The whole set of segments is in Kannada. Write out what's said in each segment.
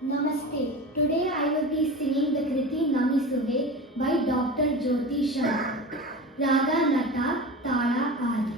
Namaste. Today I will be singing the Kriti Namisuve by Dr. Jyoti Shankar. Raga Nata Tala Adi.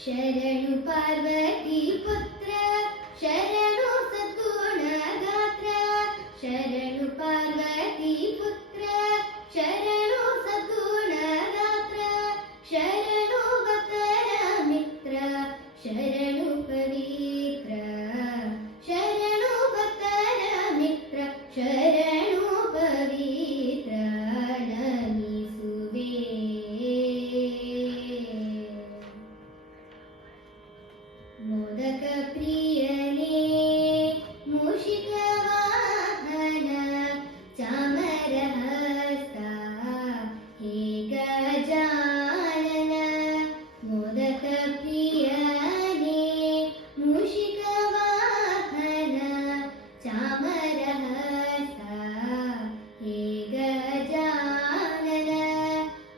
ಶರಣು ಪಾರ್ವತಿ ಪುತ್ರ ಶರಣು ಸದ್ಗುಣ ಗಾತ್ರ ಶರಣು ಪಾರ್ವತಿ ಪುತ್ರ ಶರಣು ಸದ್ಗುಣ ಗಾತ್ರ ಶರಣು ಭಕ್ತರ ಮಿತ್ರ ಶರಣು ಪವಿತ್ರ ಶರಣು ಭಕ್ತರ ಮಿತ್ರ ಶರಣು ಪವಿತ್ರ ನಮಿಸುವೆ मोदक प्रियने मूषिक वाहन चामरहस्ता हे गजानन मोदक प्रियने मूषिक वाहन चामरहस्ता हे गजानन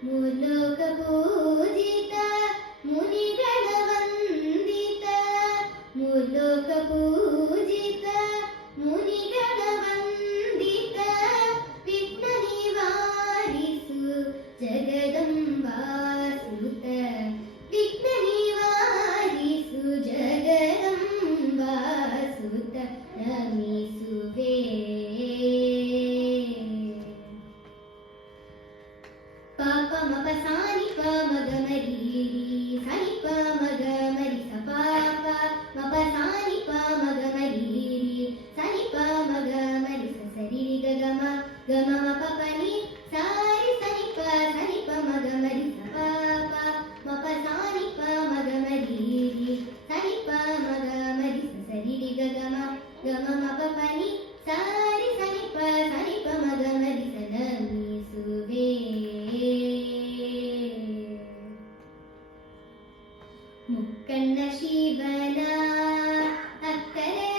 मुलोक पूजित मुनिगण ಮುಲೋಕ ಪೂಜಿತ ಮುನಿಗಣ ವಂದಿತ ವಿಘ್ನ ನಿವಾರಿಸು ಜಗದಂಬಾಸುತ ವಿಘ್ನ ನಿವಾರಿಸು ಜಗದಂಬಾಸುತ ನಮಿಸುವೆ ಪಾಪ ಮಪ ಸಾನಿ ಪ ಮಗ ಮರಿ ಸನಿ ಪ ಮಗ ಮರಿ ಸ ಪಾಪ ಮಪ ಸಾನಿ ಪ ಮಗ ಮರಿ ಸನಿ ಪ ಮಗ ಮರಿ ಸ ಸರಿ ಗ ಗಮ ಗಮ ಮಪ ಪನಿ ಸಾರಿ ಸನಿ ಪ ಮಗ ಮರಿ ಸ ಪಾಪ ಮಪ ಸಾನಿ ಪ ಮಗ ಮರಿ ಸನಿ ಪ ಮಗ ಮರಿ ಸ ಸರಿ ಗ ಗಮ ಗಮ ಮಪ ಪನಿ ಸಾರಿ ಸನಿ ಪ ಮಗ ಮರಿ ಸ ನಮಿಸುವೆ ಮುಕ್ಕಣ್ಣ ಶಿವನ ಅಕ್ಕರೆ